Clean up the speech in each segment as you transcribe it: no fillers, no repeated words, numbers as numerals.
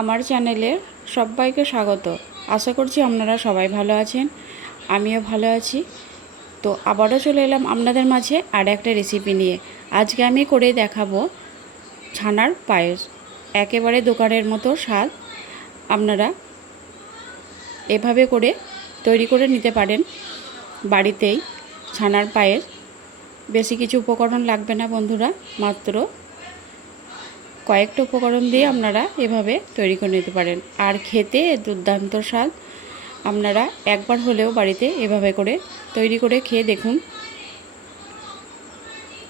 আমার চ্যানেলে সবাইকে স্বাগত। আশা করছি আপনারা সবাই ভালো আছেন, আমিও ভালো আছি। তো আবারও চলে এলাম আপনাদের মাঝে আর একটা রেসিপি নিয়ে। আজকে আমি করে দেখাবো ছানার পায়েস। একেবারে দোকানের মতো স্বাদ। আপনারা এভাবে করে তৈরি করে নিতে পারেন বাড়িতেই ছানার পায়েস। বেশি কিছু উপকরণ লাগবে না বন্ধুরা, মাত্র কয়েকটা উপকরণ দিয়ে আপনারা এভাবে তৈরি করে নিতে পারেন। আর খেতে দুর্দান্ত স্বাদ। আপনারা একবার হলেও বাড়িতে এভাবে করে তৈরি করে খেয়ে দেখুন।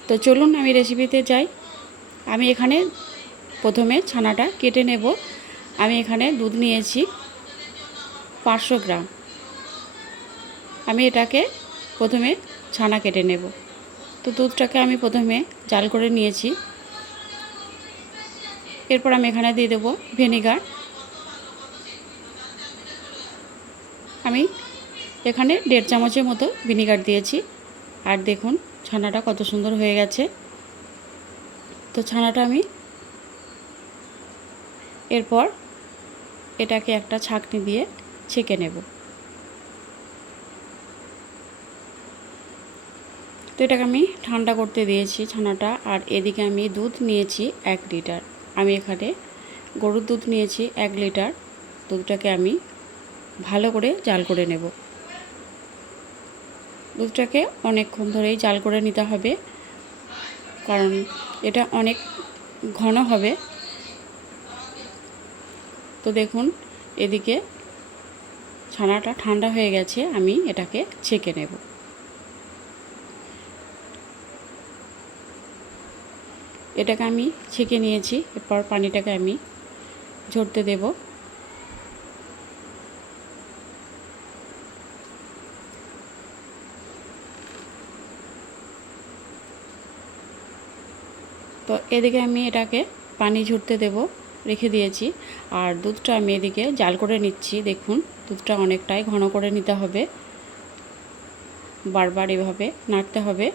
তো চলুন আমি রেসিপিতে যাই। আমি এখানে প্রথমে ছানাটা কেটে নেব। আমি এখানে দুধ নিয়েছি 500 গ্রাম। আমি এটাকে প্রথমে ছানা কেটে নেব। তো দুধটাকে আমি প্রথমে জাল করে নিয়েছি। এরপর আমি এখানে দিয়ে দেব ভিনেগার। আমি এখানে 1.5 চামচের মতো ভিনেগার দিয়েছি। আর দেখুন ছানাটা কত সুন্দর হয়ে গেছে। তো ছানাটা আমি এরপর এটাকে একটা ছাঁকনি দিয়ে ছেঁকে নেব। তো এটাকে আমি ঠান্ডা করতে দিয়েছি ছানাটা। আর এদিকে আমি দুধ নিয়েছি 1 লিটার। আমি এখানে গরুর দুধ নিয়েছি 1 লিটার। দুধটাকে আমি ভালো করে জাল করে নেব। দুধটাকে অনেকক্ষণ ধরেই জাল করে নিতে হবে, কারণ এটা অনেক ঘন হবে। তো দেখুন এদিকে ছানাটা ঠান্ডা হয়ে গেছে, আমি এটাকে ছেঁকে নেব। এটাকে আমি ছেঁকে নিয়েছি। এরপর পানিটাকে আমি ঝরতে দেব। তো এদিকে আমি এটাকে পানি ঝরতে দেব রেখে দিয়েছি। আর দুধটা আমি এদিকে জাল করে নিচ্ছি। দেখুন দুধটা অনেকটাই ঘন করে নিতে হবে, বারবার এভাবে নাড়তে হবে।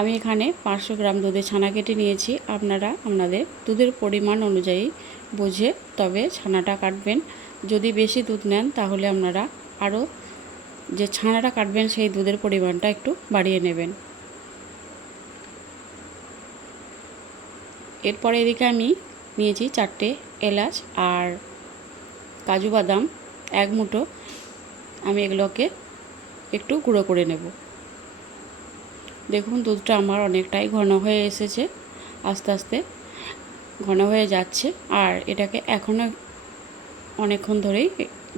আমি এখানে 500 গ্রাম দুধে ছানা কেটে নিয়েছি। আপনারা আপনাদের দুধের পরিমাণ অনুযায়ী বুঝে তবে ছানাটা কাটবেন। যদি বেশি দুধ নেন তাহলে আপনারা আরও যে ছানাটা কাটবেন সেই দুধের পরিমাণটা একটু বাড়িয়ে নেবেন। এরপরে এদিকে আমি নিয়েছি 4টে এলাচ আর কাজু বাদাম 1 মুঠো। আমি এগুলোকে একটু গুঁড়ো করে নেব। দেখুন দুধটা আমার অনেকটাই ঘন হয়ে এসেছে, আস্তে আস্তে ঘন হয়ে যাচ্ছে। আর এটাকে এখনও অনেকক্ষণ ধরেই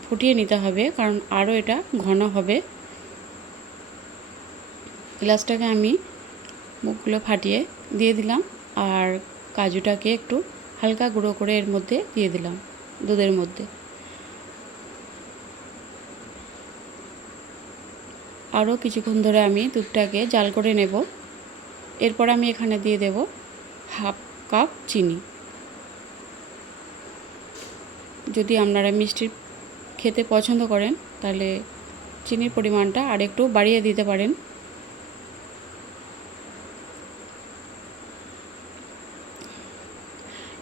ফুটিয়ে নিতে হবে, কারণ আরও এটা ঘন হবে। গ্লাসটাকে আমি মুখগুলো ফাটিয়ে দিয়ে দিলাম। আর কাজুটাকে একটু হালকা গুঁড়ো করে এর মধ্যে দিয়ে দিলাম দুধের মধ্যে। আরও কিছুক্ষণ ধরে আমি দুধটাকে জাল করে নেব। এরপর আমি এখানে দিয়ে দেব 1/2 কাপ চিনি। যদি আপনারা মিষ্টি খেতে পছন্দ করেন তাহলে চিনির পরিমাণটা আরেকটু বাড়িয়ে দিতে পারেন।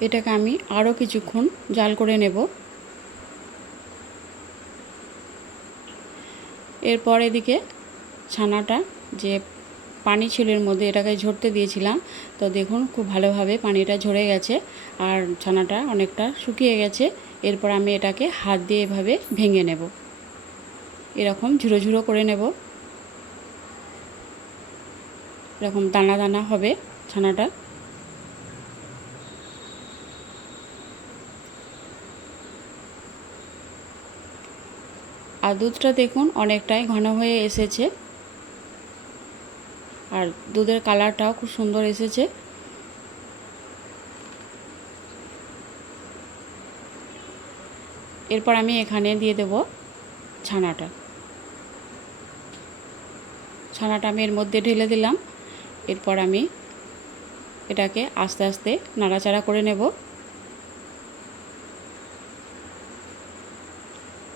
এটাকে আমি আরও কিছুক্ষণ জাল করে নেব। এরপর এদিকে ছানাটা যে পানি ছিল এর মধ্যে এটাকে ঝরতে দিয়েছিলাম। তো দেখুন খুব ভালোভাবে পানিটা ঝরে গেছে আর ছানাটা অনেকটা শুকিয়ে গেছে। এরপর আমি এটাকে হাত দিয়ে এভাবে ভেঙে নেব, এরকম ঝুরো ঝুরো করে নেব। এরকম দানা দানা হবে ছানাটা। আর দুধটা দেখুন অনেকটাই ঘন হয়ে এসেছে, আর দুধের কালারটাও খুব সুন্দর এসেছে। এরপর আমি এখানে দিয়ে দেব ছানাটা। ছানাটা আমি এর মধ্যে ঢেলে দিলাম। এরপর আমি এটাকে আস্তে আস্তে নাড়াচাড়া করে নেব।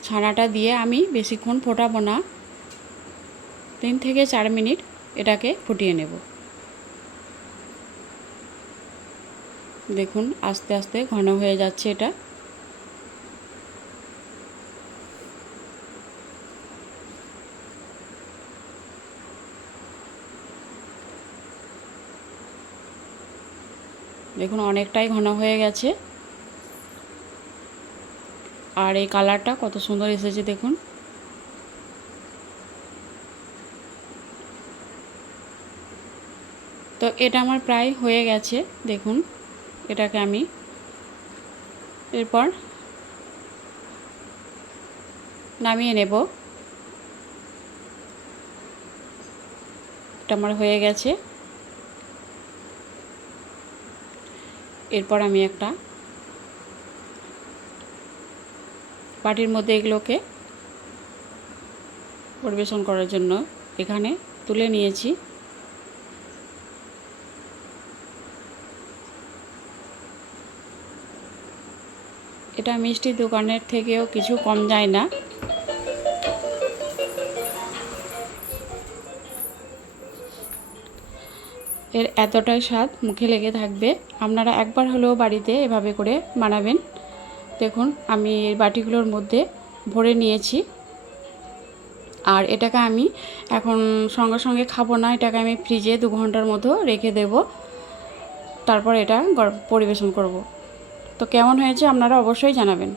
ছানাটা দিয়ে আমি বেশিক্ষণ ফোটাবো না, 3 থেকে 4 মিনিট এটাকে ফুটিয়ে নেব। দেখুন আস্তে আস্তে ঘন হয়ে যাচ্ছে এটা। দেখুন অনেকটাই ঘন হয়ে গেছে। আর এই কালারটা কত সুন্দর এসেছে দেখুন। তো এটা আমার প্রায় হয়ে গেছে দেখুন। এটাকে আমি এরপর নামিয়ে নেব। এটা আমার হয়ে গেছে। এরপর আমি একটা বাটির মধ্যে এগুলোকে পরিবেশন করার জন্য এখানে তুলে নিয়েছি। এটা মিষ্টির দোকানের থেকেও কিছু কম যায় না। এর এতটাই স্বাদ মুখে লেগে থাকবে। আপনারা একবার হলেও বাড়িতে এভাবে করে বানাবেন। দেখুন আমি এই বাটিগুলোর মধ্যে ভরে নিয়েছি। আর এটাকে আমি এখন সঙ্গে সঙ্গে খাবো না, এটাকে আমি ফ্রিজে 2 ঘন্টার মতো রেখে দেব। তারপর এটা পরিবেশন করব। তো কেমন হয়েছে আপনারা অবশ্যই জানাবেন।